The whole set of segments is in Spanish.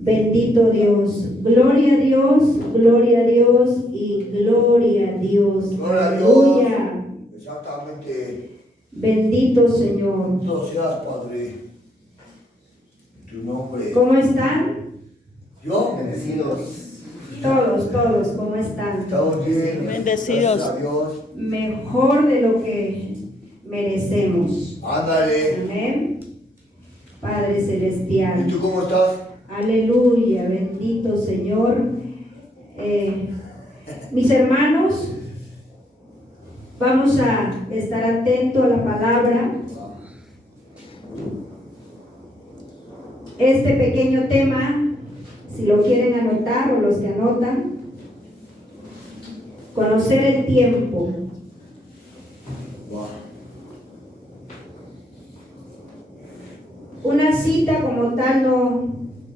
Bendito Dios. Gloria a Dios, gloria a Dios y gloria a Dios. Gloria a Dios. Aleluya. Exactamente. Bendito Señor. Bendito seas, Padre. Tu nombre. ¿Cómo están? Yo, bendecidos. Todos, ¿cómo están? Estamos bien. Bendecidos. Gracias a Dios. Mejor de lo que merecemos. Ándale. Amén. Padre Celestial. ¿Y tú cómo estás? Aleluya, bendito Señor. Mis hermanos, vamos a estar atentos a la palabra. Este pequeño tema, si lo quieren anotar o los que anotan, conocer el tiempo. Wow. Una cita como tal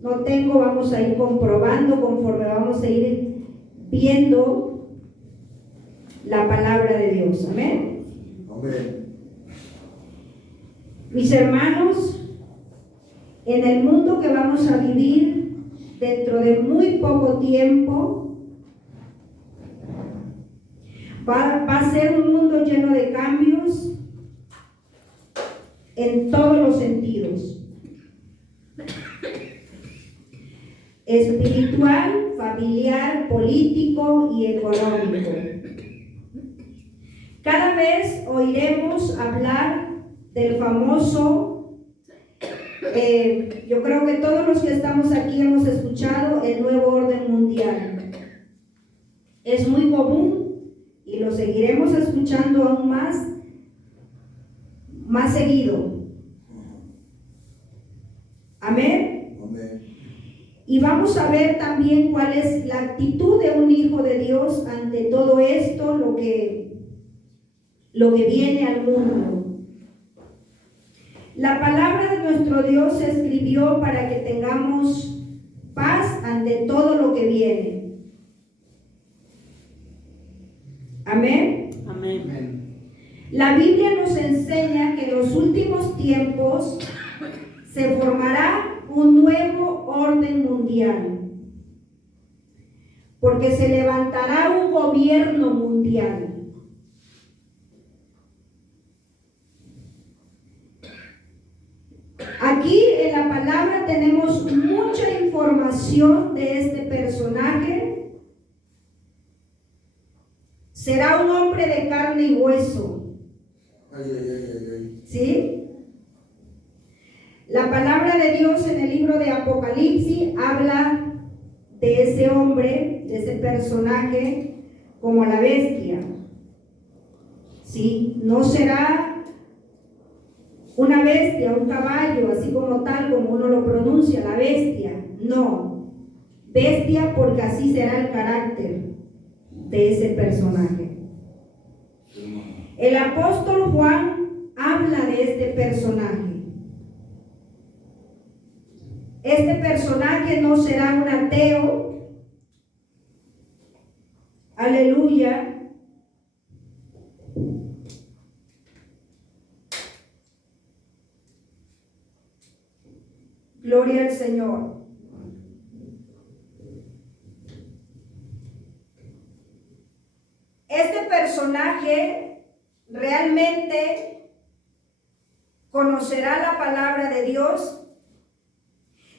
no tengo, vamos a ir comprobando conforme vamos a ir viendo la palabra de Dios. Amén. Amén. Mis hermanos, en el mundo que vamos a vivir dentro de muy poco tiempo, va a ser un mundo lleno de cambios en todos los sentidos. Espiritual, familiar, político y económico. Cada vez oiremos hablar del famoso, yo creo que todos los que estamos aquí hemos escuchado el nuevo orden mundial. Es muy común y lo seguiremos escuchando aún más seguido. Amén. Amén. Y vamos a ver también cuál es la actitud de un hijo de Dios ante todo esto, lo que viene al mundo. La palabra de nuestro Dios se escribió para que tengamos paz ante todo lo que viene. Amén. Amén. La Biblia nos enseña que en los últimos tiempos se formará un nuevo orden mundial, porque se levantará un gobierno mundial. Aquí en la palabra tenemos mucha información de este personaje. Será un hombre de carne y hueso. ¿Sí? La palabra de Dios en el libro de Apocalipsis habla de ese hombre, de ese personaje, como la bestia. ¿Sí? No será una bestia, un caballo, así como tal, como uno lo pronuncia, la bestia. No. Bestia porque así será el carácter de ese personaje. El apóstol Juan habla de este personaje. Este personaje no será un ateo. Aleluya. Gloria al Señor. Este personaje realmente conocerá la palabra de Dios.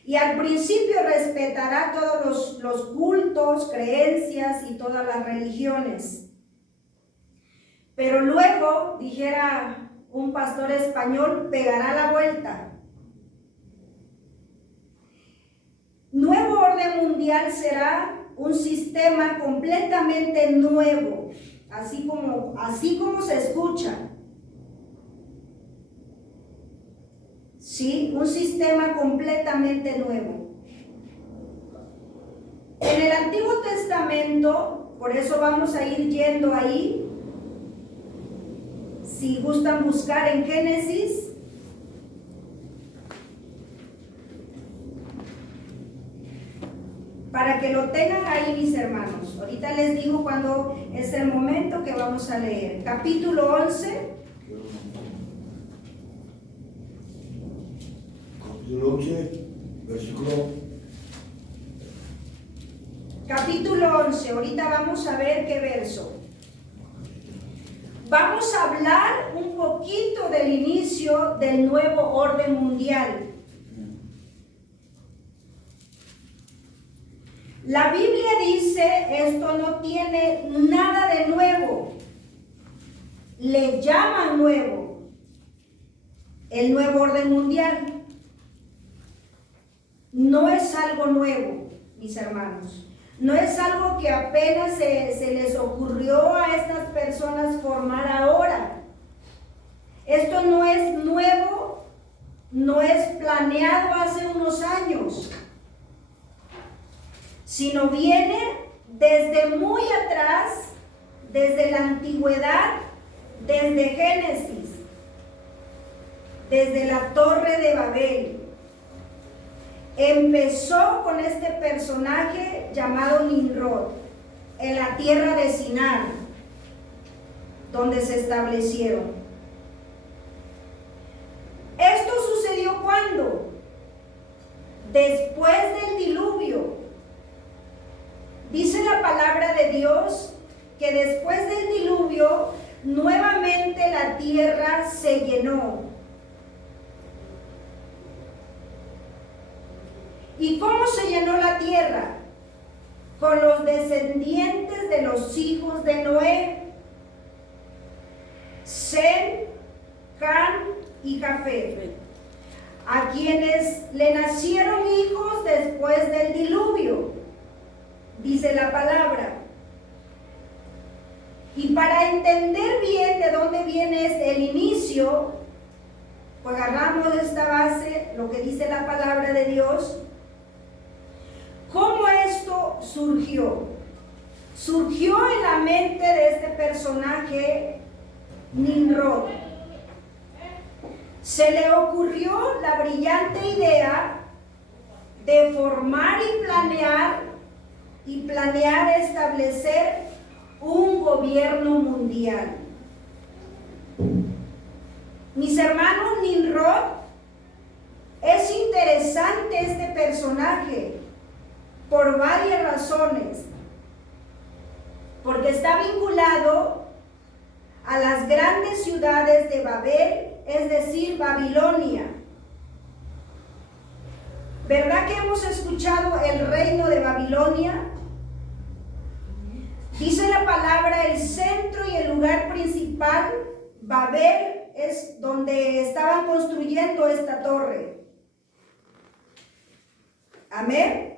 Y al principio respetará todos los cultos, creencias y todas las religiones. Pero luego, dijera un pastor español, pegará la vuelta. Nuevo orden mundial será un sistema completamente nuevo, así como se escucha. ¿Sí? Un sistema completamente nuevo. En el Antiguo Testamento, por eso vamos a ir yendo ahí, si gustan buscar en Génesis, para que lo tengan ahí, mis hermanos. Ahorita les digo cuándo es el momento que vamos a leer. Capítulo 11. Capítulo 11, versículo capítulo 11, ahorita vamos a ver qué verso. Vamos a hablar un poquito del inicio del nuevo orden mundial. La Biblia dice, esto no tiene nada de nuevo. Le llaman nuevo el nuevo orden mundial. No es algo nuevo, mis hermanos. No es algo que apenas se les ocurrió a estas personas formar ahora. Esto no es nuevo, no es planeado hace unos años, sino viene desde muy atrás, desde la antigüedad, desde Génesis, desde la Torre de Babel. Empezó con este personaje llamado Nimrod, en la tierra de Sinar, donde se establecieron. ¿Esto sucedió cuándo? Después del diluvio. Dice la palabra de Dios que después del diluvio, nuevamente la tierra se llenó. ¿Y cómo se llenó la tierra? Con los descendientes de los hijos de Noé, Sem, Cam y Jafet, a quienes le nacieron hijos después del diluvio, dice la palabra. Y para entender bien de dónde viene el inicio, pues agarramos esta base, lo que dice la palabra de Dios. ¿Cómo esto surgió? Surgió en la mente de este personaje, Nimrod. Se le ocurrió la brillante idea de formar y planear establecer un gobierno mundial. Mis hermanos, Nimrod, es interesante este personaje por varias razones, porque está vinculado a las grandes ciudades de Babel, es decir, Babilonia. ¿Verdad que hemos escuchado el reino de Babilonia? Dice la palabra, el centro y el lugar principal, Babel, es donde estaban construyendo esta torre. Amén.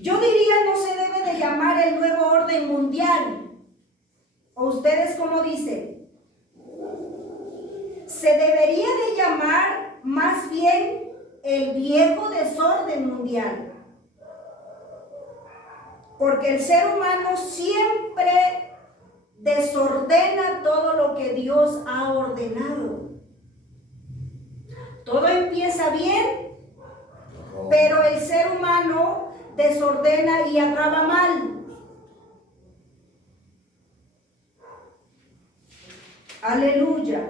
Yo diría, no se debe de llamar el nuevo orden mundial. ¿O ustedes cómo dicen? Se debería de llamar más bien el viejo desorden mundial. Porque el ser humano siempre desordena todo lo que Dios ha ordenado. Todo empieza bien, pero el ser humano desordena y acaba mal. Aleluya.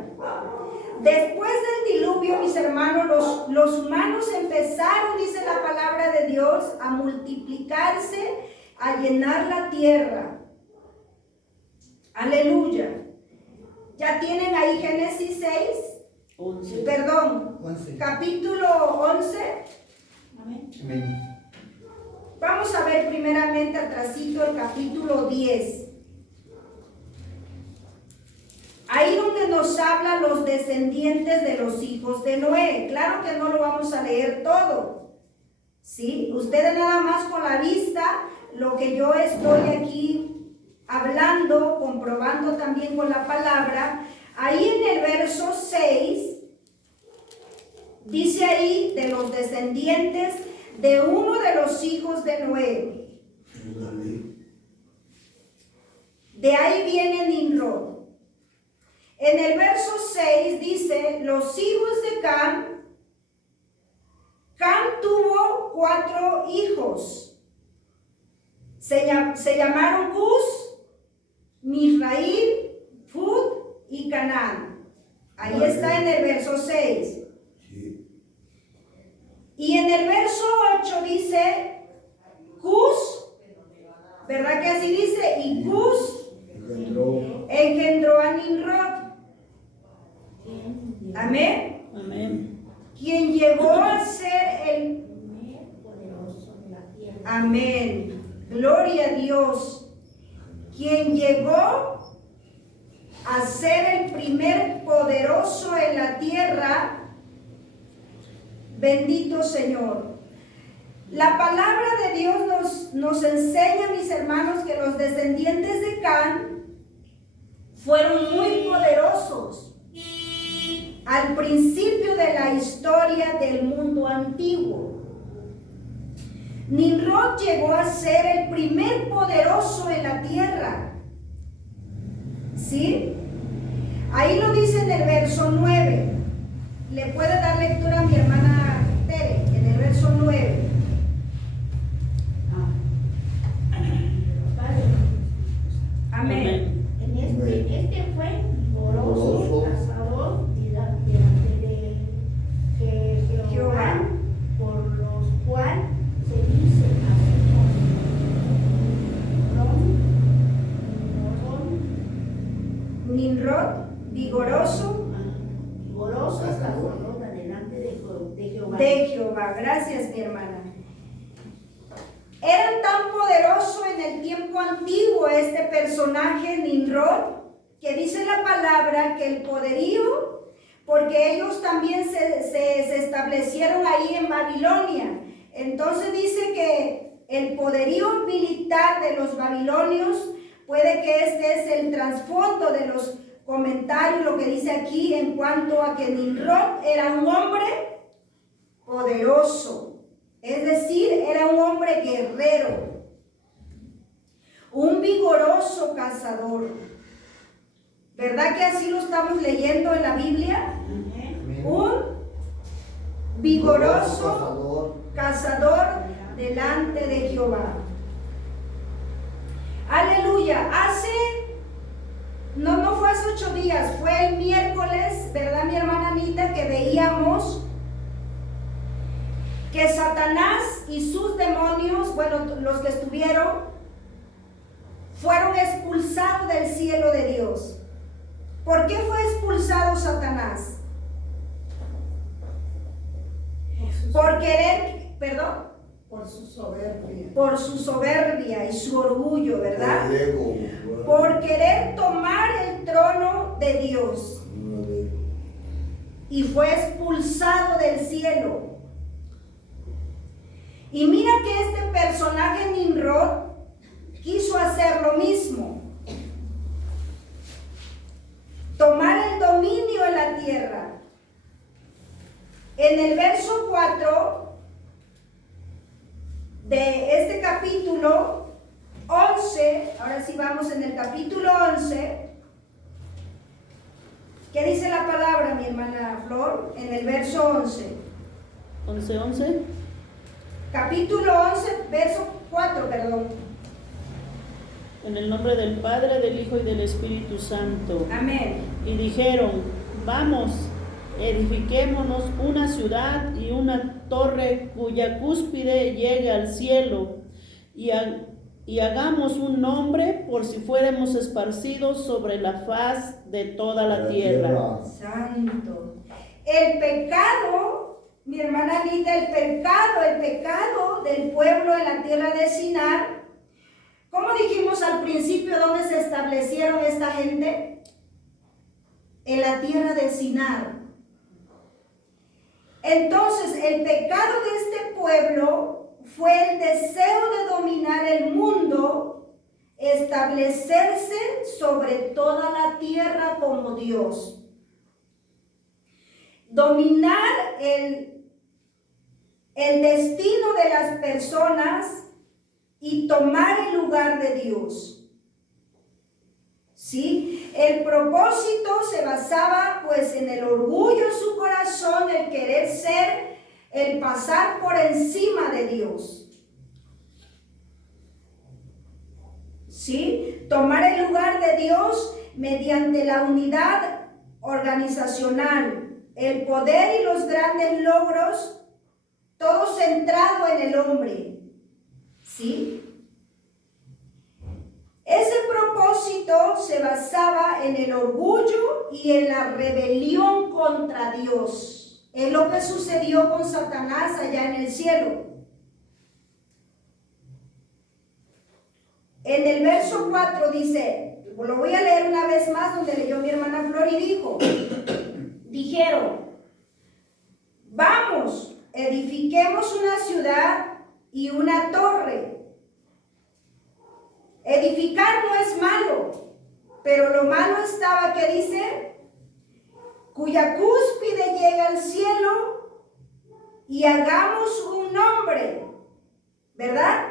Después del diluvio, mis hermanos, los humanos empezaron, dice la palabra de Dios, a multiplicarse, a llenar la tierra. Aleluya. ¿Ya tienen ahí Génesis 6? 11. Perdón, 11. Capítulo 11. Amén. Amén. Vamos a ver primeramente atrasito el capítulo 10. Ahí donde nos habla los descendientes de los hijos de Noé. Claro que no lo vamos a leer todo, ¿sí? Ustedes nada más con la vista, lo que yo estoy aquí hablando, comprobando también con la palabra. Ahí en el verso 6, dice ahí de los descendientes de uno de los hijos de Noé. De ahí viene Nimrod. En el verso 6 dice, los hijos de Cam. Cam tuvo 4 hijos. Se llamaron Cus, Misraim, Fud y Canaán. Ahí está en el verso 6. Y en el verso 8 dice, Cus ¿verdad que así dice? Y Cus engendró engendró a Nimrod. Amén. Amén. Quien llegó a ser el... Amén. Gloria a Dios. Quien llegó a ser el primer poderoso en la tierra. Bendito Señor. La palabra de Dios nos enseña, mis hermanos, que los descendientes de Can fueron muy poderosos al principio de la historia del mundo antiguo. Nimrod llegó a ser el primer poderoso en la tierra. ¿Sí? Ahí lo dice en el verso 9. ¿Le puede dar lectura a mi hermana Tere? En el verso 9. Amén. Este fue vigoroso, Vigoroso. cazador delante de Jehová, por los cuales se dice Nimrod, vigoroso vigoroso, cazador delante de Jehová. de Jehová. Gracias, mi hermana. Era tan poderoso en el tiempo antiguo este personaje Nimrod, que dice la palabra que el poderío, porque ellos también se establecieron ahí en Babilonia. Entonces dice que el poderío militar de los babilonios, puede que este es el trasfondo de los comentarios, lo que dice aquí en cuanto a que Nimrod era un hombre poderoso. Es decir, era un hombre guerrero, un vigoroso cazador. ¿Verdad que así lo estamos leyendo en la Biblia? Un vigoroso cazador delante de Jehová. Aleluya. No fue hace 8 días, fue el miércoles, ¿verdad, mi hermana Anita? Que veíamos que Satanás y sus demonios, bueno, los que estuvieron, fueron expulsados del cielo de Dios. ¿Por qué fue expulsado Satanás? Por querer, perdón, Por su soberbia. por su soberbia y su orgullo, ¿verdad? el ego. Por querer tomar el trono de Dios. Y fue expulsado del cielo. Y mira que este personaje Nimrod quiso hacer lo mismo. Tomar el dominio en la tierra. En el verso 4 de este capítulo 11, ahora sí vamos en el capítulo 11, ¿qué dice la palabra, mi hermana Flor? En el verso 11. 11:11. Capítulo 11, verso 4, perdón. En el nombre del Padre, del Hijo y del Espíritu Santo. Amén. Y dijeron, vamos, edifiquémonos una ciudad y una torre cuya cúspide llegue al cielo, y hagamos un nombre por si fuéramos esparcidos sobre la faz de toda la tierra. Santo. El pecado, mi hermana Anita, el pecado del pueblo en la tierra de Sinar. ¿Cómo dijimos al principio dónde se establecieron esta gente? En la tierra de Sinar. Entonces, el pecado de este pueblo fue el deseo de dominar el mundo, establecerse sobre toda la tierra como Dios. Dominar el destino de las personas y tomar el lugar de Dios. ¿Sí? El propósito se basaba pues en el orgullo en su corazón, el querer ser, el pasar por encima de Dios. ¿Sí? Tomar el lugar de Dios mediante la unidad organizacional, el poder y los grandes logros, todo centrado en el hombre. ¿Sí? Ese propósito se basaba en el orgullo y en la rebelión contra Dios. Es lo que sucedió con Satanás allá en el cielo. En el verso 4 dice, lo voy a leer una vez más donde leyó mi hermana Flor y dijeron, vamos, edifiquemos una ciudad y una torre. Edificar no es malo, pero lo malo estaba que dice, cuya cúspide llega al cielo y hagamos un nombre, ¿verdad?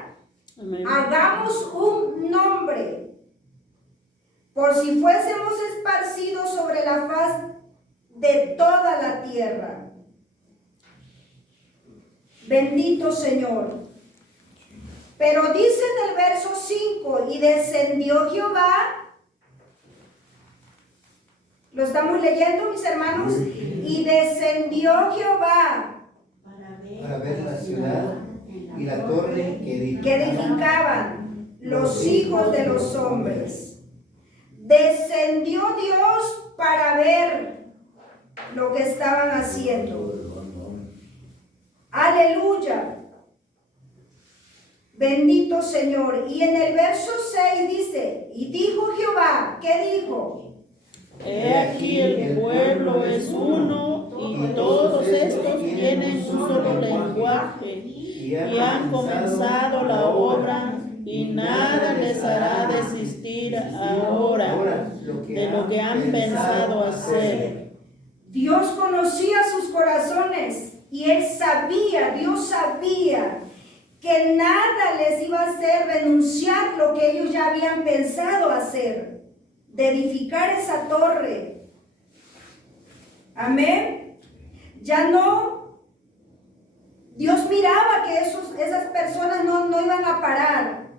Amén. Hagamos un nombre, por si fuésemos esparcidos sobre la faz de toda la tierra. Bendito Señor. Pero dice en el verso 5, y descendió Jehová, ¿lo estamos leyendo, mis hermanos? Y descendió Jehová Para ver la ciudad y la torre que edificaban los hijos de los hombres. Descendió Dios para ver lo que estaban haciendo. Aleluya. Bendito Señor. Y en el verso 6 dice, y dijo Jehová, ¿qué dijo? He aquí el pueblo es uno y todos estos tienen un solo lenguaje y han comenzado la obra y nada les hará desistir ahora de lo que han pensado hacer. Dios conocía sus corazones y Dios sabía que nada les iba a hacer renunciar lo que ellos ya habían pensado hacer, de edificar esa torre. Amén. Ya no, Dios miraba que esas personas no iban a parar.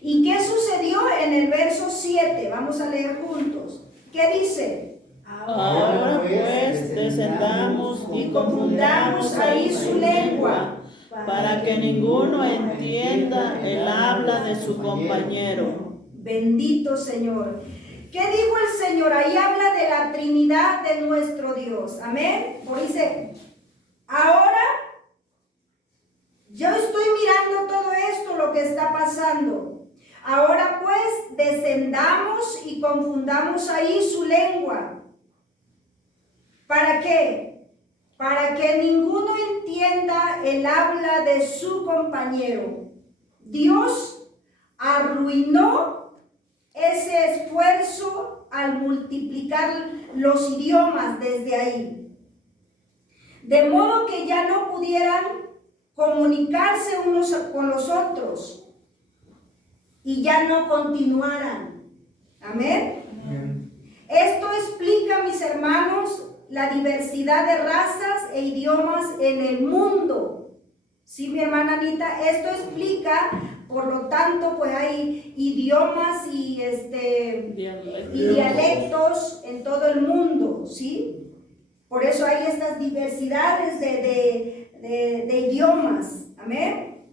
¿Y qué sucedió en el verso 7? Vamos a leer juntos. ¿Qué dice? Ahora pues descendamos y confundamos ahí su lengua, para que ninguno entienda el habla de su compañero. Bendito Señor. ¿Qué dijo el Señor? Ahí habla de la Trinidad de nuestro Dios. Amén. Por dice, ahora yo estoy mirando todo esto, lo que está pasando. Ahora pues descendamos y confundamos ahí su lengua. ¿Para qué? Para que ninguno entienda el habla de su compañero. Dios arruinó ese esfuerzo al multiplicar los idiomas desde ahí. De modo que ya no pudieran comunicarse unos con los otros y ya no continuaran. Amén. Esto explica, mis hermanos, la diversidad de razas e idiomas en el mundo. Sí, mi hermana Anita, esto explica, por lo tanto, pues hay idiomas y dialectos en todo el mundo, ¿sí? Por eso hay estas diversidades de idiomas, amén,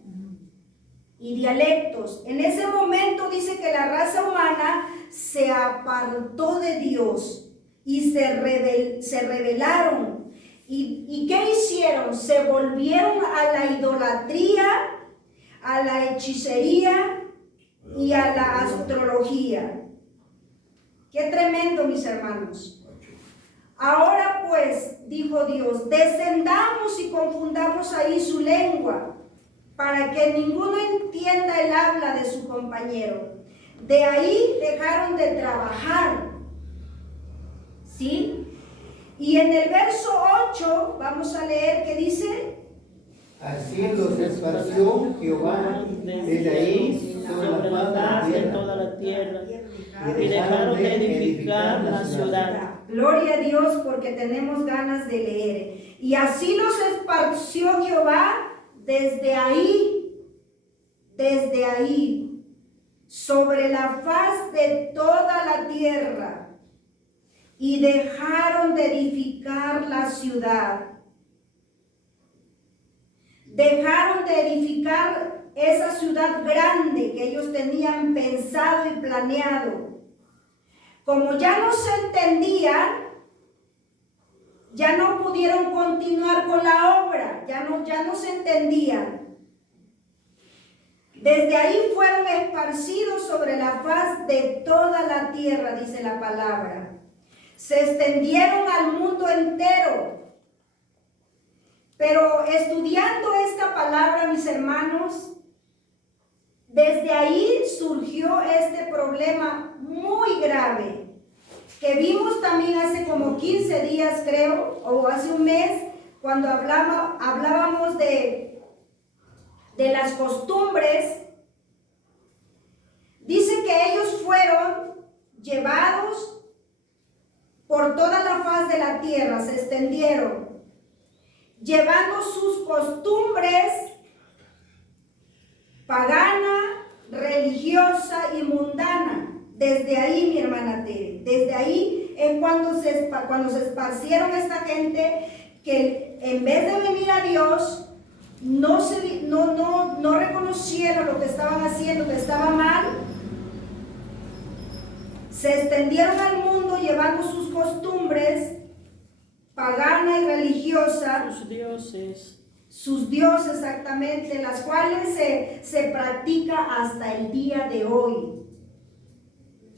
y dialectos. En ese momento dice que la raza humana se apartó de Dios y se rebelaron. ¿Y qué hicieron? Se volvieron a la idolatría, a la hechicería y a la astrología. Qué tremendo, mis hermanos. Ahora pues, dijo Dios, descendamos y confundamos ahí su lengua, para que ninguno entienda el habla de su compañero. De ahí dejaron de trabajar. ¿Sí? Y en el verso 8 vamos a leer que dice: así los esparció Jehová desde ahí sobre la faz de toda la tierra, y dejaron de edificar la ciudad. Gloria a Dios, porque tenemos ganas de leer. Y así los esparció Jehová desde ahí, sobre la faz de toda la tierra, y dejaron de edificar la ciudad. Dejaron de edificar esa ciudad grande que ellos tenían pensado y planeado. Como ya no se entendían, ya no pudieron continuar con la obra, ya no se entendían. Desde ahí fueron esparcidos sobre la faz de toda la tierra, dice la palabra. Se extendieron al mundo entero. Pero estudiando esta palabra, mis hermanos, desde ahí surgió este problema muy grave, que vimos también hace como 15 días, creo, o hace un mes, cuando hablábamos de las costumbres. Dice que ellos fueron llevados por toda la faz de la tierra, se extendieron, llevando sus costumbres pagana, religiosa y mundana. Desde ahí, mi hermana Tere, desde ahí es cuando se esparcieron esta gente que en vez de venir a Dios, no reconocieron lo que estaban haciendo, que estaba mal. Se extendieron al mundo llevando sus costumbres pagana y religiosa, sus dioses exactamente, las cuales se practica hasta el día de hoy.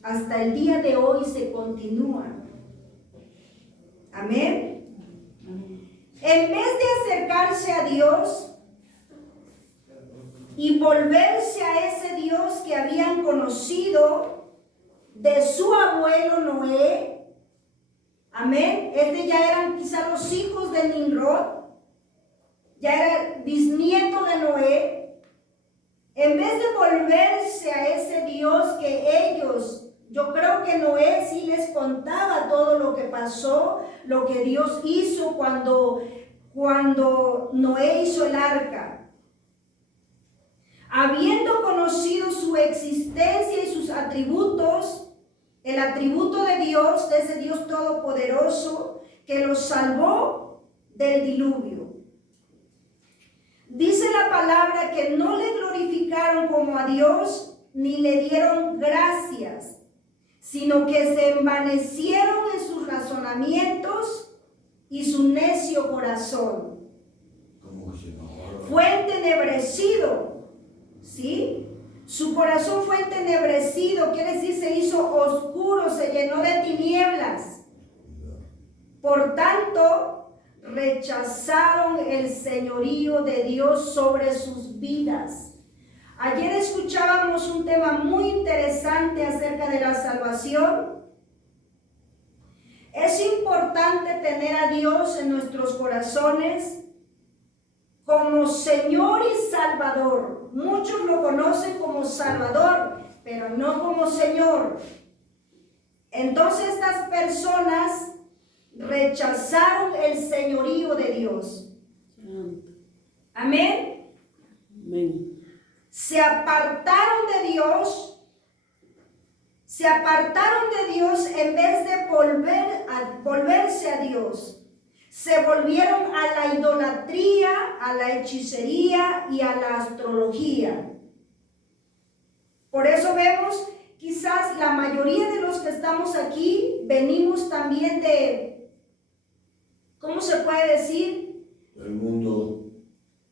Hasta el día de hoy se continúa. Amén. En vez de acercarse a Dios y volverse a ese Dios que habían conocido de su abuelo Noé, amén, ya eran quizá los hijos de Nimrod, ya era el bisnieto de Noé. En vez de volverse a ese Dios que ellos, yo creo que Noé sí les contaba todo lo que pasó, lo que Dios hizo cuando Noé hizo el arca. Habiendo conocido su existencia y sus atributos, el atributo de Dios, de ese Dios todopoderoso que los salvó del diluvio. Dice la palabra que no le glorificaron como a Dios ni le dieron gracias, sino que se envanecieron en sus razonamientos y su necio corazón fue entenebrecido, ¿sí? Su corazón fue entenebrecido, quiere decir, se hizo oscuro, se llenó de tinieblas. Por tanto, rechazaron el señorío de Dios sobre sus vidas. Ayer escuchábamos un tema muy interesante acerca de la salvación. Es importante tener a Dios en nuestros corazones como Señor y Salvador. Muchos lo conocen como Salvador, pero no como Señor. Entonces estas personas rechazaron el señorío de Dios. Amén. Amén. Se apartaron de Dios. Se apartaron de Dios en vez de volverse a Dios. Se volvieron a la idolatría, a la hechicería y a la astrología. Por eso vemos, quizás la mayoría de los que estamos aquí, venimos también de, ¿cómo se puede decir? El mundo.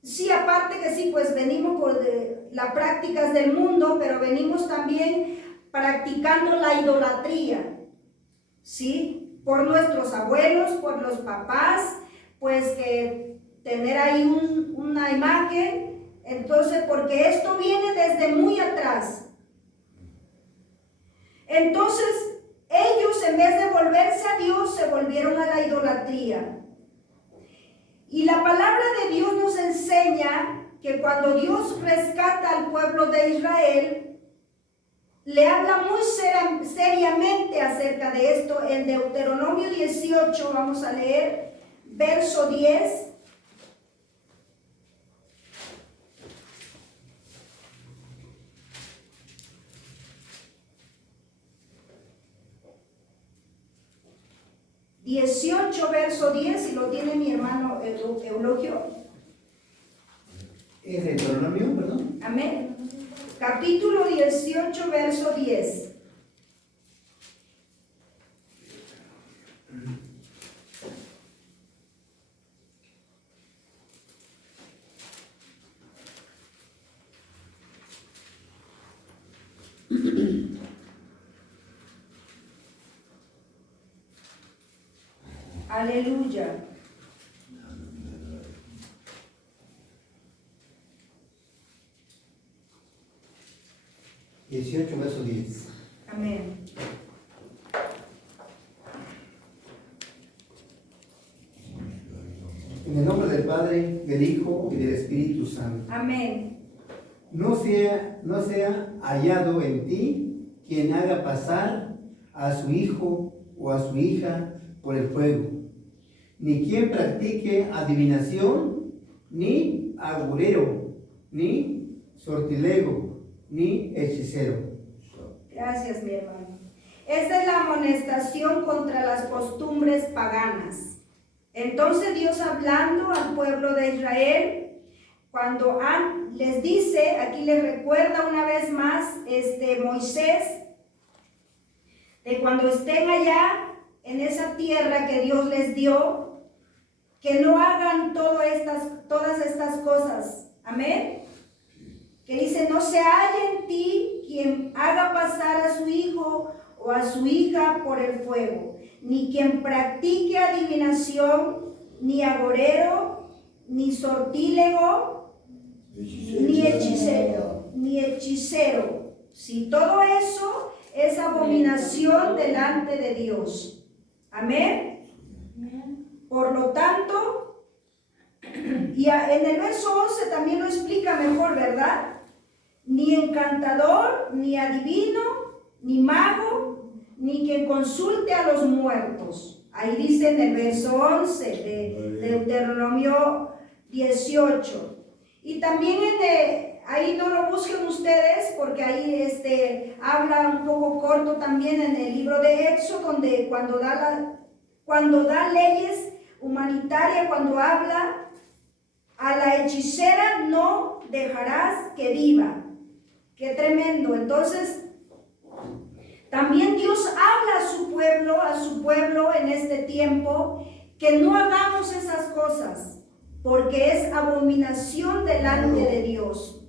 Sí, aparte que sí, pues venimos por las prácticas del mundo, pero venimos también practicando la idolatría, ¿sí? Por nuestros abuelos, por los papás, pues que tener ahí una imagen. Entonces, porque esto viene desde muy atrás. Entonces, ellos en vez de volverse a Dios, se volvieron a la idolatría. Y la palabra de Dios nos enseña que cuando Dios rescata al pueblo de Israel, le habla muy seriamente acerca de esto. En Deuteronomio 18, vamos a leer, verso 10. Verso 10, si lo tiene mi hermano Eulogio. Es Deuteronomio, perdón. Amén. Capítulo 18, verso 10. Aleluya. Verso 10. Amén. En el nombre del Padre, del Hijo y del Espíritu Santo. Amén. No sea hallado en ti quien haga pasar a su hijo o a su hija por el fuego, ni quien practique adivinación, ni agorero, ni sortilego, ni hechicero. Gracias, mi hermano. Esta es la amonestación contra las costumbres paganas. Entonces Dios, hablando al pueblo de Israel, cuando les dice, aquí les recuerda una vez más Moisés, de cuando estén allá en esa tierra que Dios les dio, que no hagan todas estas cosas. Amén. Que dice, no se halle en ti quien haga pasar a su hijo o a su hija por el fuego, ni quien practique adivinación, ni agorero, ni sortílego, ni hechicero. Si todo eso es abominación delante de Dios. Amén. Por lo tanto, y en el verso 11 también lo explica mejor, ¿verdad? Ni encantador, ni adivino, ni mago, ni quien consulte a los muertos. Ahí dice en el verso 11 de Deuteronomio 18. Y también ahí no lo busquen ustedes, porque ahí habla un poco corto también en el libro de Éxodo, donde cuando da leyes humanitarias, cuando habla a la hechicera no dejarás que viva. Qué tremendo. Entonces, también Dios habla a su pueblo en este tiempo, que no hagamos esas cosas, porque es abominación delante de Dios.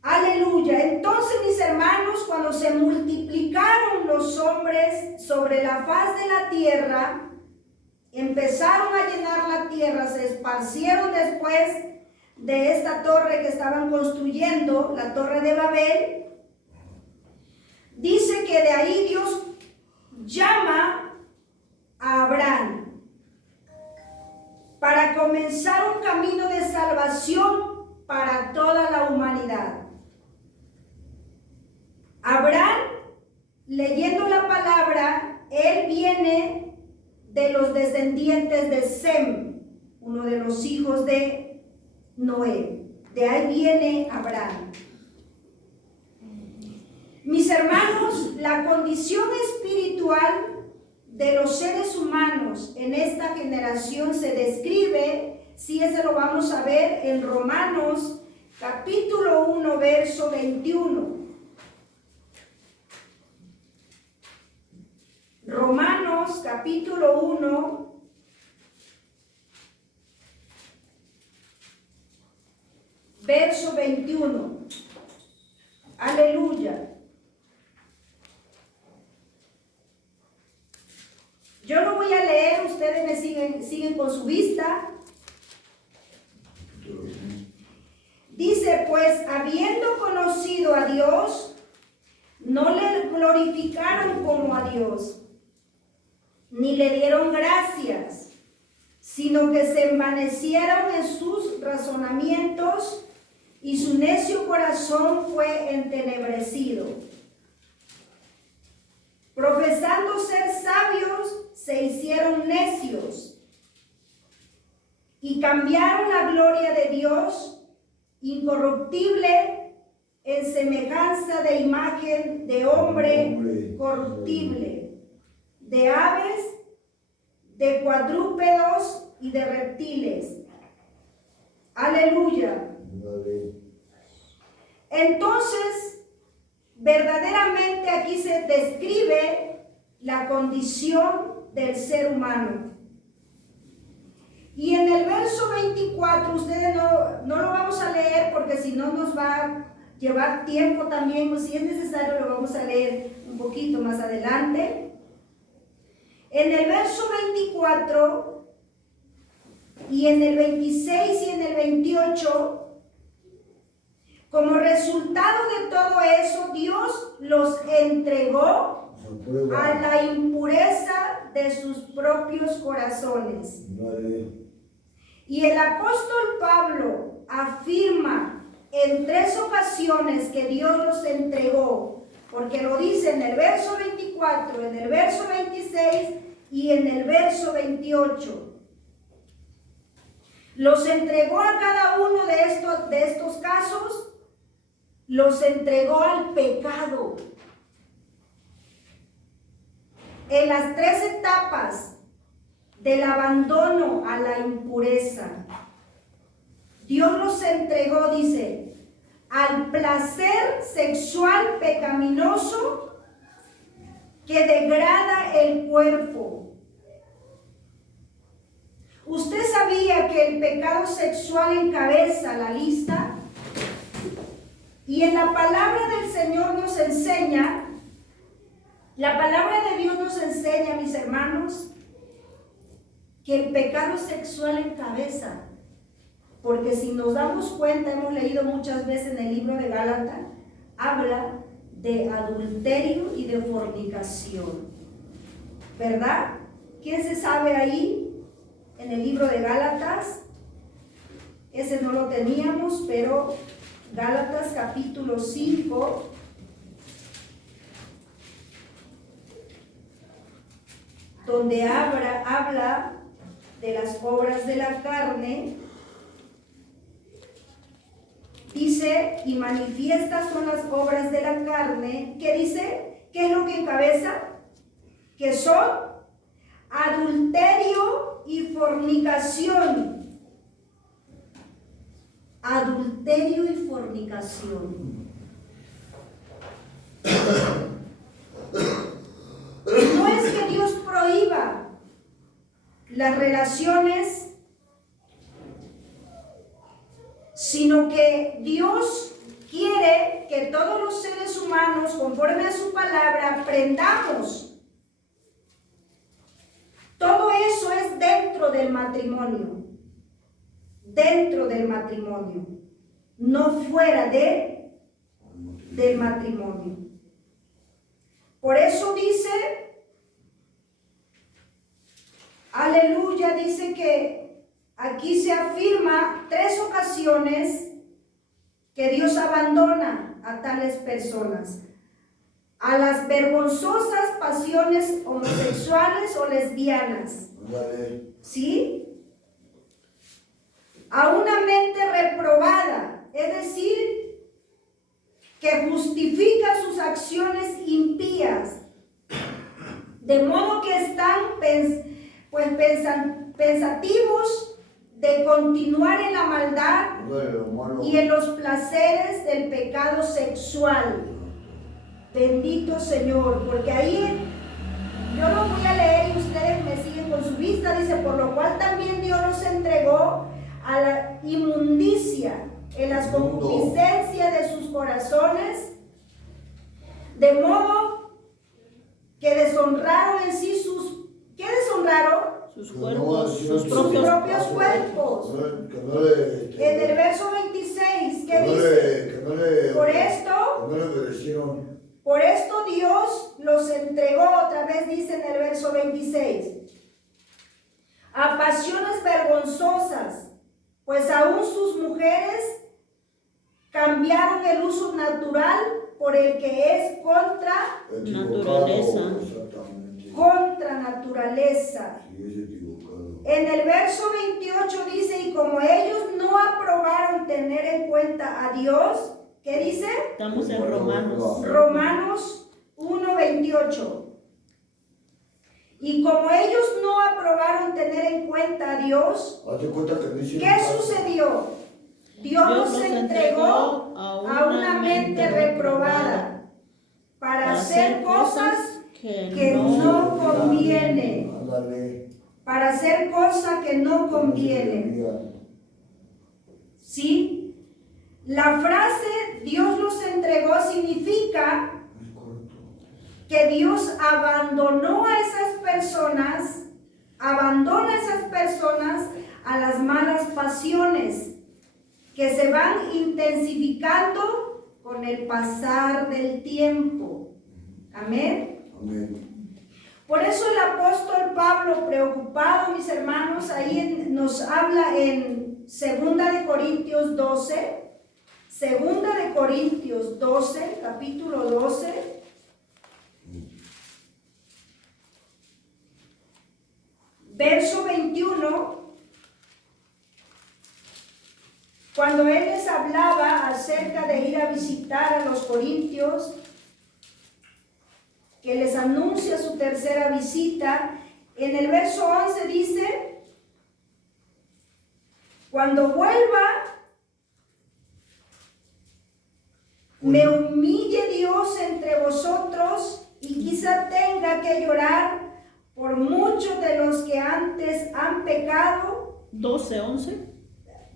Aleluya. Entonces, mis hermanos, cuando se multiplicaron los hombres sobre la faz de la tierra, empezaron a llenar la tierra, se esparcieron después de esta torre que estaban construyendo, la torre de Babel. Dice que de ahí Dios llama a Abraham para comenzar un camino de salvación para toda la humanidad. Abraham, leyendo la palabra, él viene de los descendientes de Sem, uno de los hijos de Noé. De ahí viene Abraham. Mis hermanos, la condición espiritual de los seres humanos en esta generación se describe, si ese lo vamos a ver en Romanos capítulo 1, verso 21. Romanos capítulo 1, verso 21. Aleluya. Yo lo voy a leer, ustedes me siguen con su vista. Dice, pues habiendo conocido a Dios, no le glorificaron como a Dios, ni le dieron gracias, sino que se envanecieron en sus razonamientos y su necio corazón fue entenebrecido. Profesando ser sabios, se hicieron necios y cambiaron la gloria de Dios incorruptible en semejanza de imagen de hombre corruptible, de aves, de cuadrúpedos y de reptiles. Aleluya. Entonces, verdaderamente aquí se describe la condición del ser humano. Y en el verso 24, ustedes no lo vamos a leer porque si no nos va a llevar tiempo también, pues si es necesario lo vamos a leer un poquito más adelante. En el verso 24 y en el 26 y en el 28, como resultado de todo eso, Dios los entregó a la impureza de sus propios corazones. Y el apóstol Pablo afirma en 3 ocasiones que Dios los entregó, porque lo dice en el verso 24, en el verso 26 y en el verso 28. Los entregó a cada uno de estos casos, los entregó al pecado. En las 3 etapas del abandono a la impureza, Dios los entregó, dice, al placer sexual pecaminoso que degrada el cuerpo. ¿Usted sabía que el pecado sexual encabeza la lista? Y en la palabra del Señor nos enseña, la palabra de Dios nos enseña, mis hermanos, que el pecado sexual encabeza. Porque si nos damos cuenta, hemos leído muchas veces en el libro de Gálatas, habla de adulterio y de fornicación. ¿Verdad? ¿Quién se sabe ahí? En el libro de Gálatas, ese no lo teníamos, pero Gálatas capítulo 5, donde habla de las obras de la carne, dice, y manifiestas son las obras de la carne, ¿qué dice? ¿Qué es lo que encabeza? Que son adulterio y fornicación. Adulterio y fornicación. No es que Dios prohíba las relaciones, sino que Dios quiere que todos los seres humanos, conforme a su palabra, aprendamos. Todo eso es dentro del matrimonio. Dentro del matrimonio. No fuera del matrimonio. Por eso dice, aleluya, dice que aquí se afirma 3 ocasiones que Dios abandona a tales personas. A las vergonzosas pasiones homosexuales o lesbianas. ¿Sí? A una mente reprobada, es decir, que justifica sus acciones impías, de modo que están pensativos de continuar en la maldad y en los placeres del pecado sexual. Bendito Señor, porque ahí yo lo voy a leer y ustedes me siguen con su vista. Dice, por lo cual también Dios los entregó a la inmundicia en las concupiscencias de sus corazones, de modo que deshonraron en sí sus... ¿Qué deshonraron? Sus cuerpos, sus propios cuerpos. En el verso 26, ¿qué dice? Por esto Dios los entregó, otra vez dice en el verso 26, a pasiones vergonzosas, pues aún sus mujeres cambiaron el uso natural por el que es contra naturaleza. Contra naturaleza. En el verso 28 dice, y como ellos no aprobaron tener en cuenta a Dios, ¿qué dice? Estamos en Romanos. Romanos 1:28. Y como ellos no aprobaron tener en cuenta a Dios, ¿qué sucedió? Dios nos entregó a una mente reprobada para hacer cosas que no convienen. Ándale. Para hacer cosas que no convienen. ¿Sí? La frase Dios los entregó significa que Dios abandonó a esas personas, abandona a esas personas a las malas pasiones que se van intensificando con el pasar del tiempo. Amén. Amén. Por eso el apóstol Pablo, preocupado, mis hermanos, ahí nos habla en 2 de Corintios 12, 2 de Corintios 12, capítulo 12. Verso 21, cuando él les hablaba acerca de ir a visitar a los corintios, que les anuncia su tercera visita, en el verso 11 dice, cuando vuelva, me humille Dios entre vosotros y quizá tenga que llorar por muchos de los que antes han pecado. 12, 11.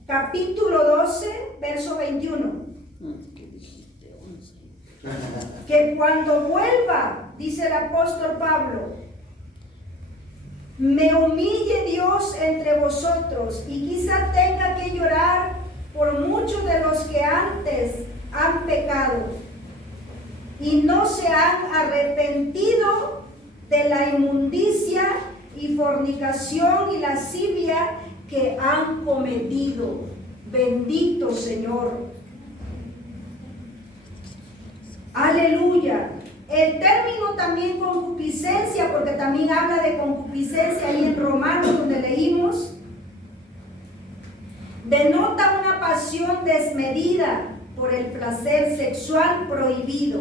Capítulo 12, verso 21. ¿Qué dijiste? 11. Que cuando vuelva, dice el apóstol Pablo, me humille Dios entre vosotros y quizá tenga que llorar por muchos de los que antes han pecado y no se han arrepentido de la inmundicia y fornicación y lascivia que han cometido. Bendito Señor. Aleluya. El término también concupiscencia, porque también habla de concupiscencia ahí en Romanos donde leímos, denota una pasión desmedida por el placer sexual prohibido.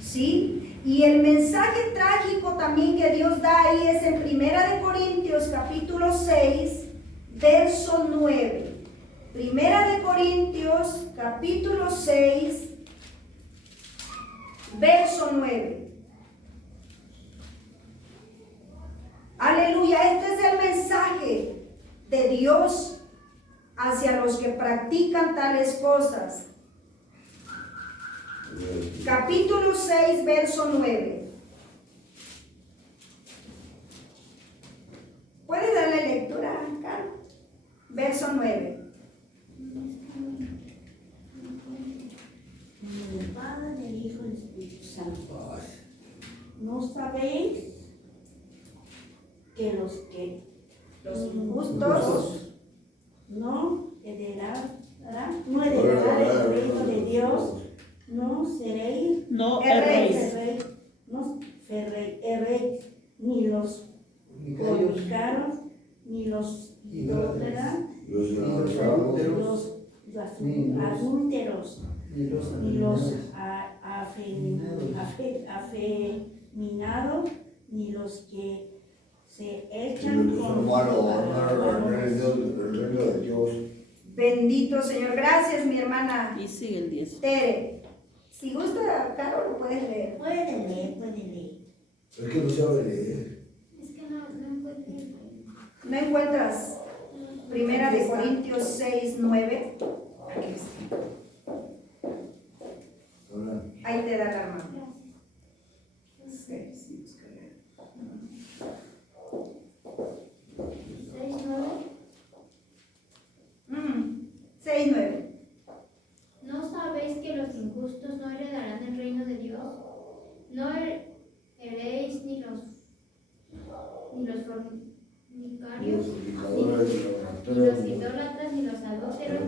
¿Sí? Y el mensaje trágico también que Dios da ahí es en 1 de Corintios capítulo 6, verso 9. 1 de Corintios capítulo 6, verso 9. Aleluya, este es el mensaje de Dios hacia los que practican tales cosas. Capítulo 6, verso 9. ¿Puedes darle lectura, Carlos? Verso 9. Del Padre, del Hijo y del Espíritu Santo. ¿No sabéis que los injustos no heredarán el reino de Dios? No seréis, No erréis. erréis, ni los fornicaros, ni los idólatras, ni los adúlteros, ni los afeminados, ni los que se echan con el reino de Dios. Bendito Señor. Gracias, mi hermana Y sigue el 10. Tere. Si gusta, Carol, lo puedes leer. Pueden leer. Es que no sabe leer. Es que no encuentro. ¿No encuentras 1 de Corintios 6, 9? Ahora, Ahí te da la mano. Gracias. 6:9. 6, 9. ¿No sabéis que los injustos no heredarán el reino de Dios? No heréis ni los fornicarios, ni los idólatras, ni los adúlteros,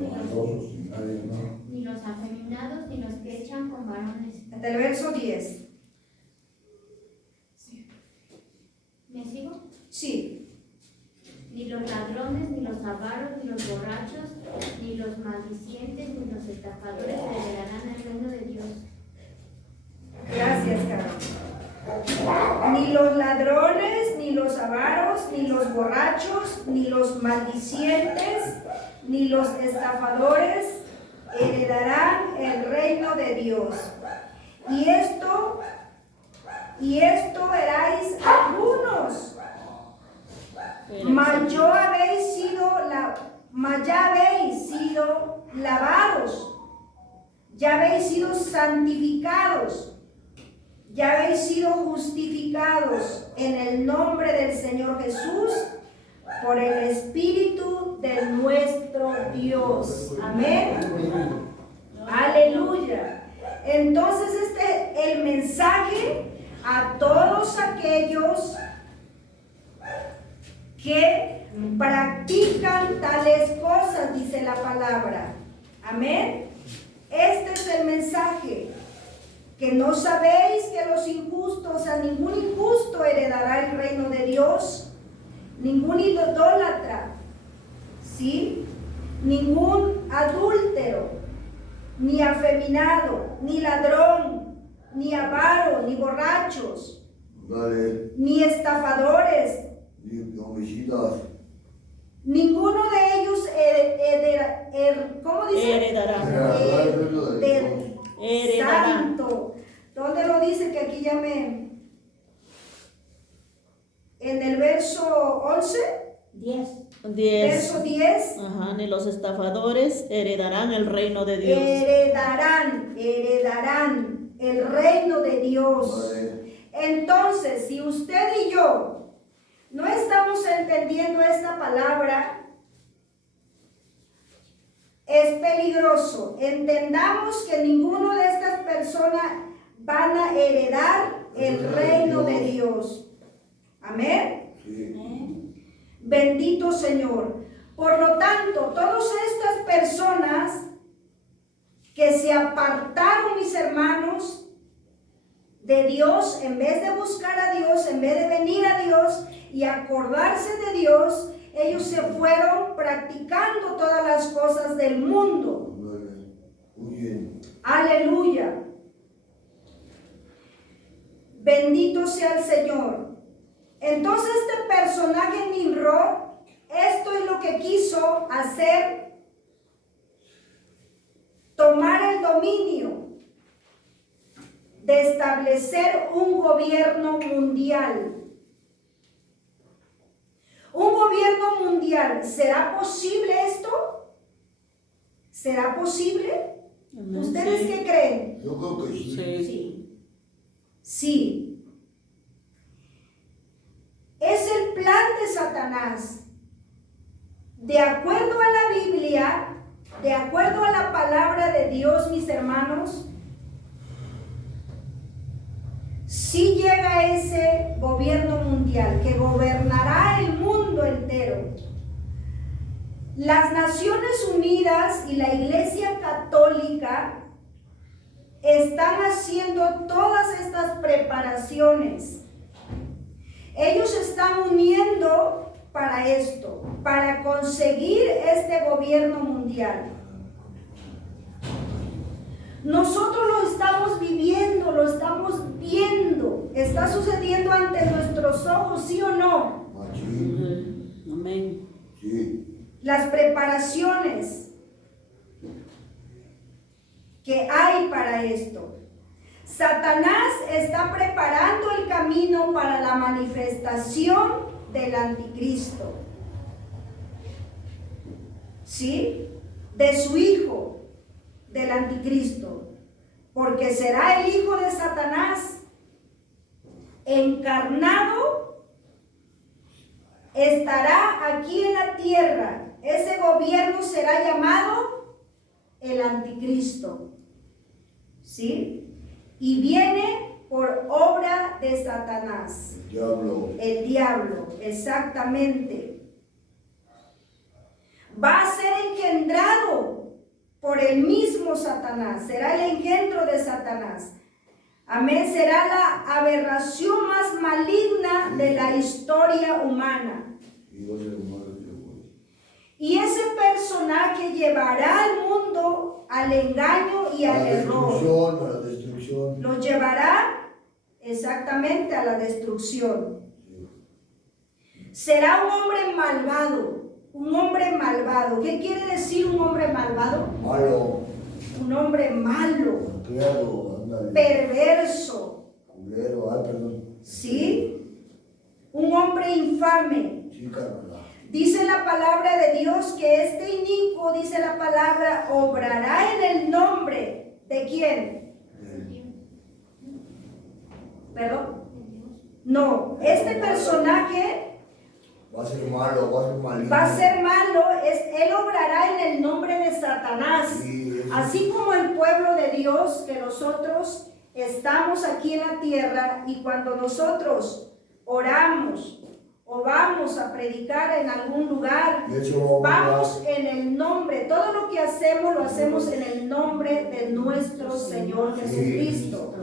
ni los afeminados, ni los que echan con varones. Hasta el verso 10. ¿Me sigo? Sí. Ni los ladrones, ni los avaros, ni los borrachos, ni los maldicientes, ni los estafadores heredarán el reino de Dios. Gracias, Carol. Ni los ladrones, ni los avaros, ni los borrachos, ni los maldicientes, ni los estafadores heredarán el reino de Dios. Y esto erais algunos, mas ya habéis sido lavados, ya habéis sido santificados, ya habéis sido justificados en el nombre del Señor Jesús por el Espíritu de nuestro Dios. Amén. Aleluya. Entonces el mensaje a todos aquellos que practican tales cosas, dice la palabra. Amén. Este es el mensaje. Que no sabéis que los injustos, a ningún injusto heredará el reino de Dios, ningún idólatra, ¿sí? Ningún adúltero, ni afeminado, ni ladrón, ni avaro, ni borrachos, Vale. ni estafadores, Ni homicidas. ninguno de ellos ¿cómo dice? Heredará. Heredará. Santo. ¿Dónde lo dice? Que aquí ya en el verso 11, 10. 10. verso 10. Ajá, ni los estafadores heredarán el reino de Dios. Heredarán el reino de Dios. Vale. Entonces, si usted y yo no estamos entendiendo esta palabra, es peligroso. Entendamos que ninguno de estas personas van a heredar el reino de Dios. Amén. Sí. Bendito Señor. Por lo tanto, todas estas personas que se apartaron, mis hermanos, de Dios, en vez de buscar a Dios, en vez de venir a Dios y acordarse de Dios, ellos se fueron practicando todas las cosas del mundo. Vale. Muy bien. Aleluya. Bendito sea el Señor. Entonces este personaje Nimrod, esto es lo que quiso hacer: tomar el dominio, de establecer un gobierno mundial. Un gobierno mundial. ¿Será posible esto? ¿Será posible? Amén. ¿Ustedes Sí. qué creen? Yo creo que sí. Sí. Sí. Es el plan de Satanás. De acuerdo a la Biblia, de acuerdo a la palabra de Dios, mis hermanos, sí llega ese gobierno mundial que gobernará el mundo entero. Las Naciones Unidas y la Iglesia Católica están haciendo todas estas preparaciones. Ellos están uniendo para esto, para conseguir este gobierno mundial. Nosotros lo estamos viviendo, lo estamos viendo. Está sucediendo ante nuestros ojos, ¿sí o no? Machín. Amén. Sí. Las preparaciones que hay para esto. Satanás está preparando el camino para la manifestación del anticristo. ¿Sí? De su hijo, del anticristo. Porque será el hijo de Satanás encarnado, estará aquí en la tierra. Ese gobierno será llamado el anticristo. ¿Sí? Y viene por obra de Satanás. El diablo. El diablo, exactamente. Va a ser engendrado por el mismo Satanás. Será el engendro de Satanás. Amén. Será la aberración más maligna de la historia humana. Y va a ser humano, Dios. Y ese personaje llevará al mundo al engaño y al error. A la destrucción. Lo llevará exactamente a la destrucción. Sí. Será un hombre malvado, un hombre malvado. ¿Qué quiere decir un hombre malvado? Malo. Un hombre malo, Malcriado, ándale. perverso, Culero, perdón. ¿sí? Un hombre infame. Sí, carnal. Dice la palabra de Dios que este inicuo, dice la palabra, obrará en el nombre ¿de quién? ¿Perdón? No, este personaje Va a ser malo, va a ser maligno. va a ser malo, él obrará en el nombre de Satanás. Sí, eso. Así como el pueblo de Dios, que nosotros estamos aquí en la tierra y cuando nosotros oramos o vamos a predicar en algún lugar, De hecho, vamos en el nombre, todo lo que hacemos lo hacemos en el nombre de nuestro Señor Jesucristo.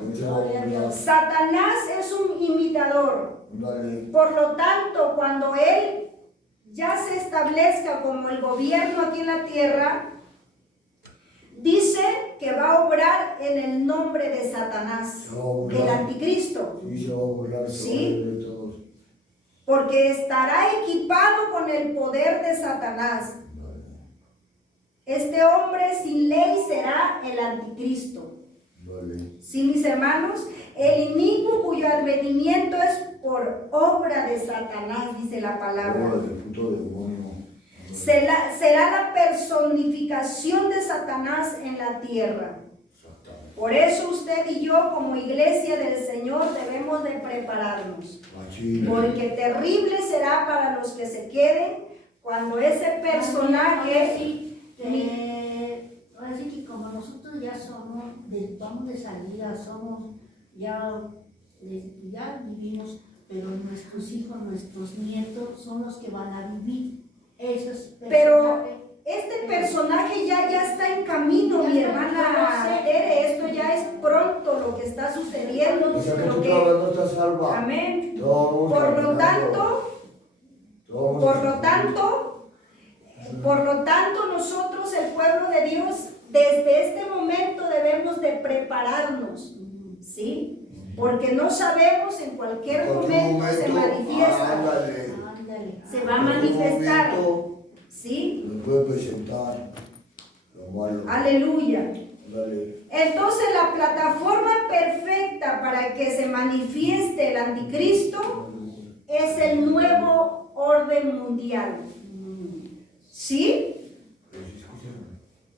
Satanás es un imitador. Ándale. Por lo tanto, cuando él ya se establezca como el gobierno aquí en la tierra, dice que va a obrar en el nombre de Satanás, Se va a burlar. el anticristo, Sí, se va a burlar. Sí. De todos. porque estará equipado con el poder de Satanás. Este hombre sin ley será el anticristo. Vale. Sí, mis hermanos, el inicuo cuyo advenimiento es por obra de Satanás, dice la palabra. Obra del puto demonio. Será la personificación de Satanás en la tierra. Exactamente. Por eso usted y yo como iglesia del Señor debemos de prepararnos. Machín. Porque terrible será para los que se queden cuando ese personaje... Ahora sí que como nosotros ya somos, vamos de salida, somos, ya vivimos, pero nuestros hijos, nuestros nietos son los que van a vivir. Esos Pero este personaje ya está en camino, mi hermana Tere, esto ya es pronto lo que está sucediendo. O sea que lo tú que- todavía no estás salva. Amén. Todos Por lo caminando. tanto, Todos por lo tanto, nosotros, el pueblo de Dios, desde este momento debemos de prepararnos, ¿sí? Porque no sabemos, en cualquier momento se manifiesta, Ándale. Ándale. se va a manifestar, En un momento ¿sí? nos puede presentar lo malo. Aleluya. Ándale. Entonces la plataforma perfecta para que se manifieste el anticristo es el nuevo orden mundial. ¿Sí?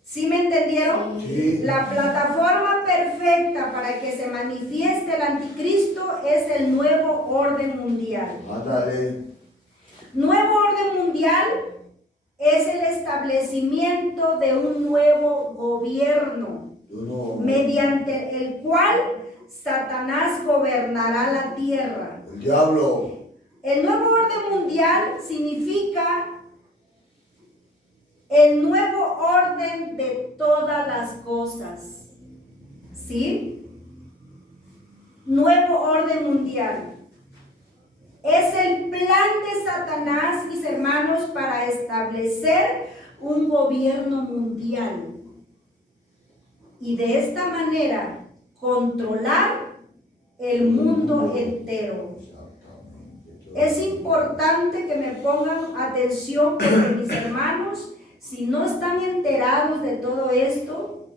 ¿Sí me entendieron? Sí. La plataforma perfecta para que se manifieste el anticristo es el nuevo orden mundial. Ándale. Nuevo orden mundial es el establecimiento de un nuevo gobierno Yo no. mediante el cual Satanás gobernará la tierra. El diablo. El nuevo orden mundial significa el nuevo orden de todas las cosas. ¿Sí? Nuevo orden mundial. Es el plan de Satanás, mis hermanos, para establecer un gobierno mundial. Y de esta manera controlar el mundo entero. Es importante que me pongan atención porque mis hermanos, si no están enterados de todo esto,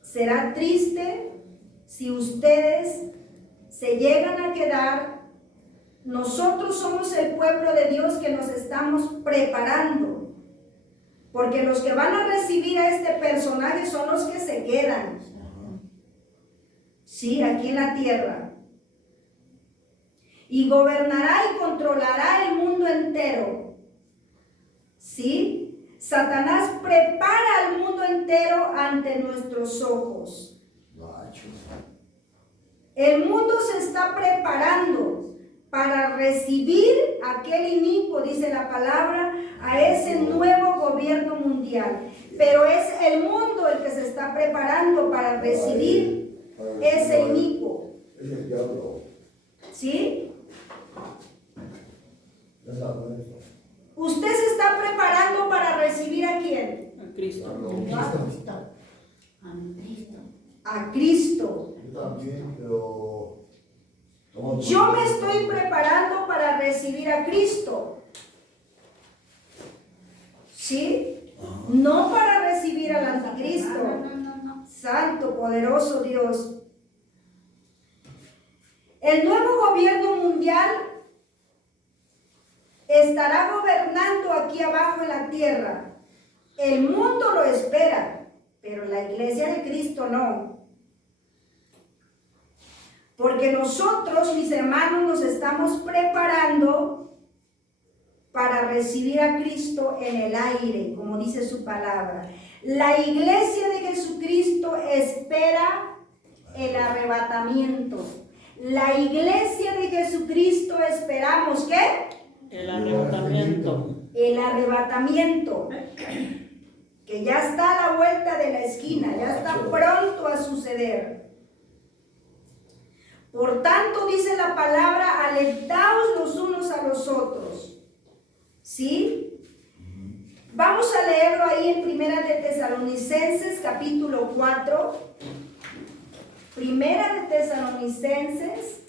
será triste si ustedes se llegan a quedar. Nosotros somos el pueblo de Dios que nos estamos preparando, porque los que van a recibir a este personaje son los que se quedan, sí, aquí en la tierra, y gobernará y controlará el mundo entero, sí. Satanás prepara al mundo entero ante nuestros ojos. Macho. El mundo se está preparando para recibir aquel inicuo, dice la palabra, a ese nuevo gobierno mundial. Pero es el mundo el que se está preparando para recibir ese inicuo. Es el diablo. ¿Sí? Ya sabes eso. ¿Usted se está preparando para recibir a quién? A Cristo. A Cristo. Yo también, pero. Yo me estoy preparando para recibir a Cristo. ¿Sí? No para recibir al anticristo. No. Santo, poderoso Dios. El nuevo gobierno mundial estará gobernando aquí abajo en la tierra. El mundo lo espera, pero la iglesia de Cristo no. Porque nosotros, mis hermanos, nos estamos preparando para recibir a Cristo en el aire, como dice su palabra. La iglesia de Jesucristo espera el arrebatamiento. La iglesia de Jesucristo esperamos, ¿qué? El arrebatamiento. El arrebatamiento, que ya está a la vuelta de la esquina, ya está pronto a suceder. Por tanto, dice la palabra, alentaos los unos a los otros. ¿Sí? Vamos a leerlo ahí en Primera de Tesalonicenses, capítulo 4. Primera de Tesalonicenses,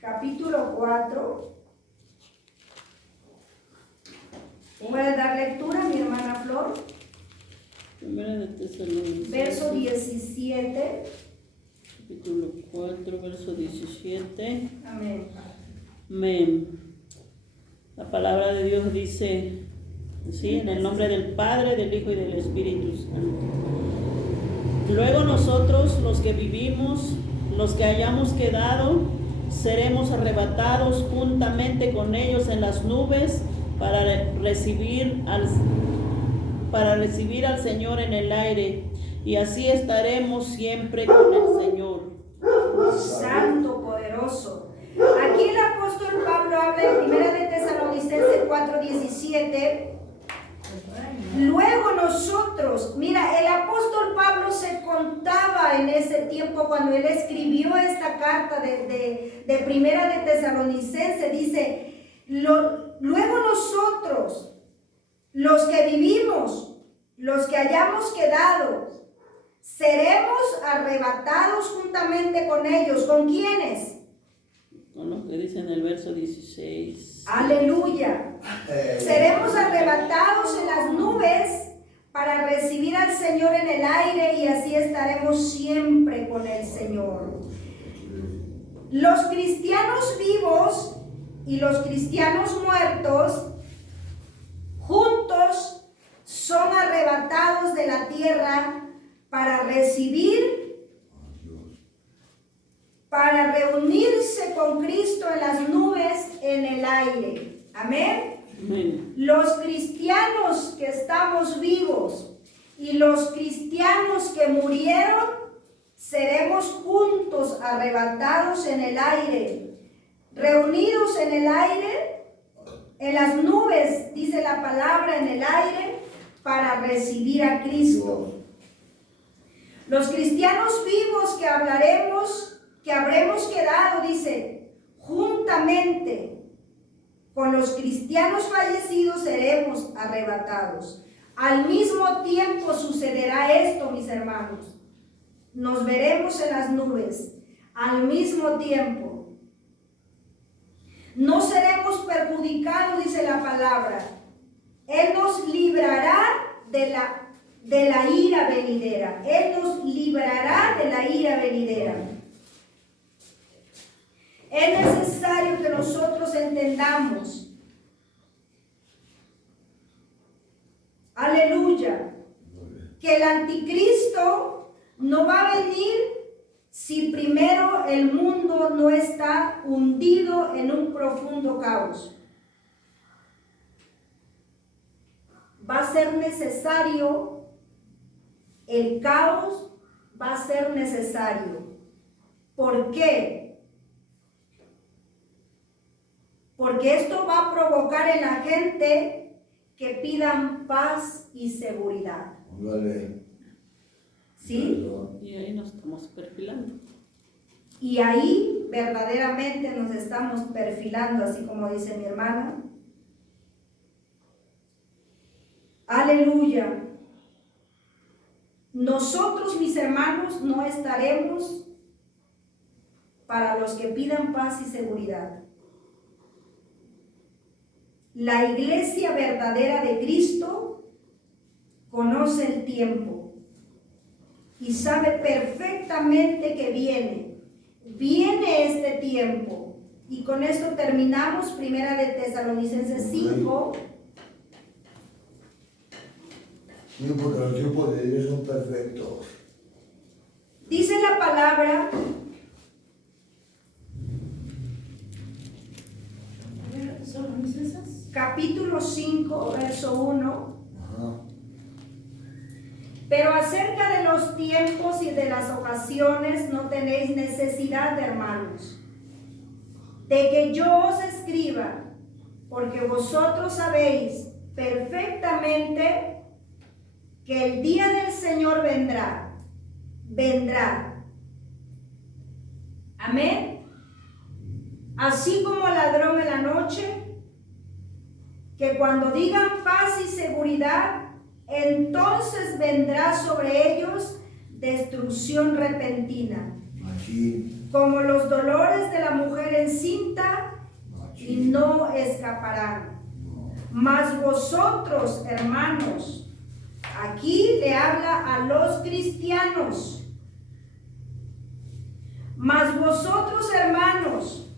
capítulo 4. ¿Puede dar lectura, mi hermana Flor? Primera de Tesalonicenses. Verso 17. Capítulo 4, verso 17. Amén. Amén. La palabra de Dios dice, sí, en el nombre del Padre, del Hijo y del Espíritu Santo. Luego nosotros, los que vivimos, los que hayamos quedado, seremos arrebatados juntamente con ellos en las nubes para recibir al Señor en el aire, y así estaremos siempre con el Señor. Santo, poderoso. Aquí el apóstol Pablo habla en 1 de Tesalonicenses 4:17. Luego nosotros, mira, el apóstol Pablo se contaba en ese tiempo cuando él escribió esta carta de 1 de Tesalonicenses, dice, luego nosotros, los que vivimos, los que hayamos quedado, seremos arrebatados juntamente con ellos. ¿Con quiénes? Con lo que dice en el verso 16. Aleluya. Seremos arrebatados en las nubes para recibir al Señor en el aire, y así estaremos siempre con el Señor. Los cristianos vivos y los cristianos muertos juntos son arrebatados de la tierra para recibir, para reunirse con Cristo en las nubes en el aire. Amén. Amén. Los cristianos que estamos vivos y los cristianos que murieron seremos juntos arrebatados en el aire, reunidos en el aire, en las nubes, dice la palabra, en el aire, para recibir a Cristo. Los cristianos vivos que habremos quedado, dice, juntamente con los cristianos fallecidos seremos arrebatados. Al mismo tiempo sucederá esto, mis hermanos. Nos veremos en las nubes al mismo tiempo. No seremos perjudicados, dice la palabra. Él nos librará de la ira venidera. Él nos librará de la ira venidera. Es necesario que nosotros entendamos, aleluya, que el anticristo no va a venir si primero el mundo no está hundido en un profundo caos. Va a ser necesario, el caos va a ser necesario. ¿Por qué? Porque esto va a provocar en la gente que pidan paz y seguridad. ¿Sí? Y ahí nos estamos perfilando. Y ahí verdaderamente nos estamos perfilando, así como dice mi hermana. Aleluya. Nosotros, mis hermanos, no estaremos para los que pidan paz y seguridad. La iglesia verdadera de Cristo conoce el tiempo y sabe perfectamente que viene este tiempo. Y con esto terminamos, Primera de Tesalonicenses 5. Sí, porque los tiempos de Dios son perfectos. Dice la palabra, capítulo 5, verso 1. Ajá. Pero acerca de los tiempos y de las ocasiones no tenéis necesidad, hermanos, de que yo os escriba, porque vosotros sabéis perfectamente que el día del Señor vendrá. Amén. Así como ladrón en la noche, que cuando digan paz y seguridad, entonces vendrá sobre ellos destrucción repentina, Machín. como los dolores de la mujer encinta, y Machín. no escaparán. Mas vosotros, hermanos, aquí le habla a los cristianos. Mas vosotros, hermanos,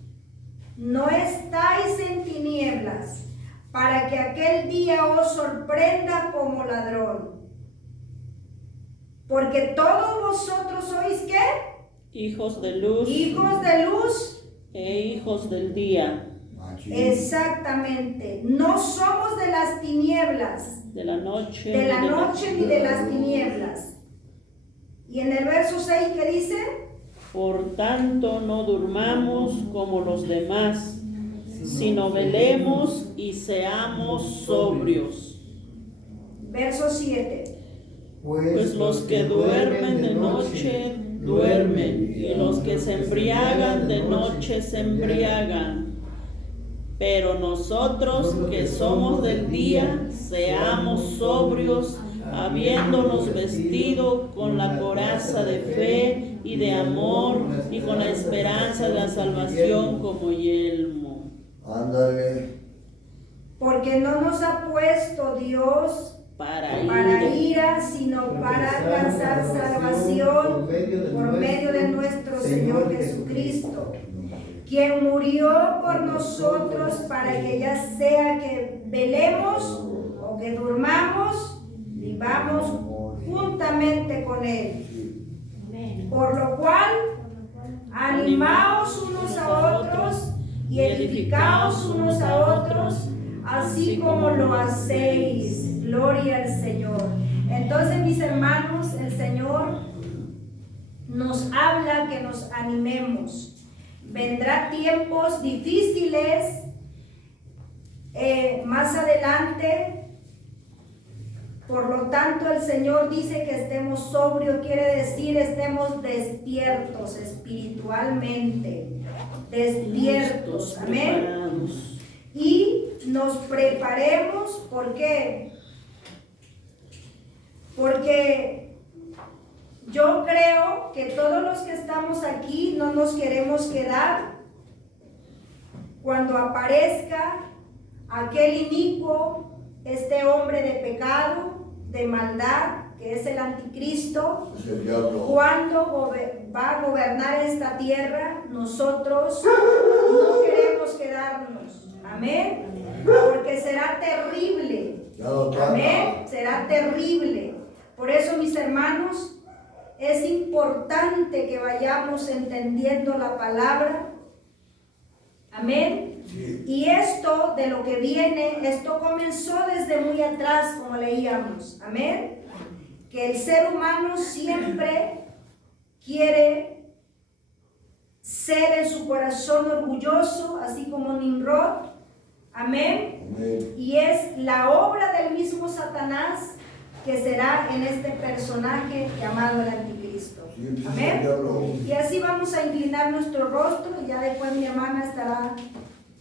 no estáis en tinieblas, para que aquel día os sorprenda como ladrón. Porque todos vosotros sois, ¿qué? Hijos de luz Hijos de luz. e hijos del día, Machín. Exactamente. No somos de las tinieblas, de la noche, de la ni de la- noche ni de las tinieblas. Y en el verso 6, ¿qué dice? Por tanto, no durmamos como los demás, sino velemos y seamos sobrios. Verso 7. Pues los que duermen de noche duermen, y los que se embriagan de noche se embriagan. Pero nosotros que somos del día, seamos sobrios, habiéndonos vestido con la coraza de fe y de amor, y con la esperanza de la salvación como yelmo. Ándale. Porque no nos ha puesto Dios Para para ir ira, sino para alcanzar salvación por medio de nuestro Señor Jesucristo, quien murió por nosotros para que ya sea que velemos o que durmamos, vivamos juntamente con Él. Por lo cual, animaos unos a otros y edificaos unos a otros, así como lo hacéis. Gloria al Señor. Entonces, mis hermanos, el Señor nos habla que nos animemos. Vendrá tiempos difíciles más adelante. Por lo tanto, el Señor dice que estemos sobrios, quiere decir estemos despiertos espiritualmente, despiertos, amén. preparados. Y nos preparemos, ¿por qué? Porque yo creo que todos los que estamos aquí no nos queremos quedar cuando aparezca aquel inicuo, este hombre de pecado, de maldad, que es el anticristo. Es el diablo. Cuando va a gobernar esta tierra, nosotros no queremos quedarnos. Amén. Porque será terrible. Ya lo trata. Amén. Será terrible. Por eso, mis hermanos, es importante que vayamos entendiendo la palabra. Amén. Sí. Y esto de lo que viene, esto comenzó desde muy atrás, como leíamos. Amén. Que el ser humano siempre quiere ser en su corazón orgulloso, así como Nimrod. Amén. Amén. Y es la obra del mismo Satanás que será en este personaje llamado el anticristo. Sí, pues es el Amén. diablo. Y así vamos a inclinar nuestro rostro y ya después mi hermana estará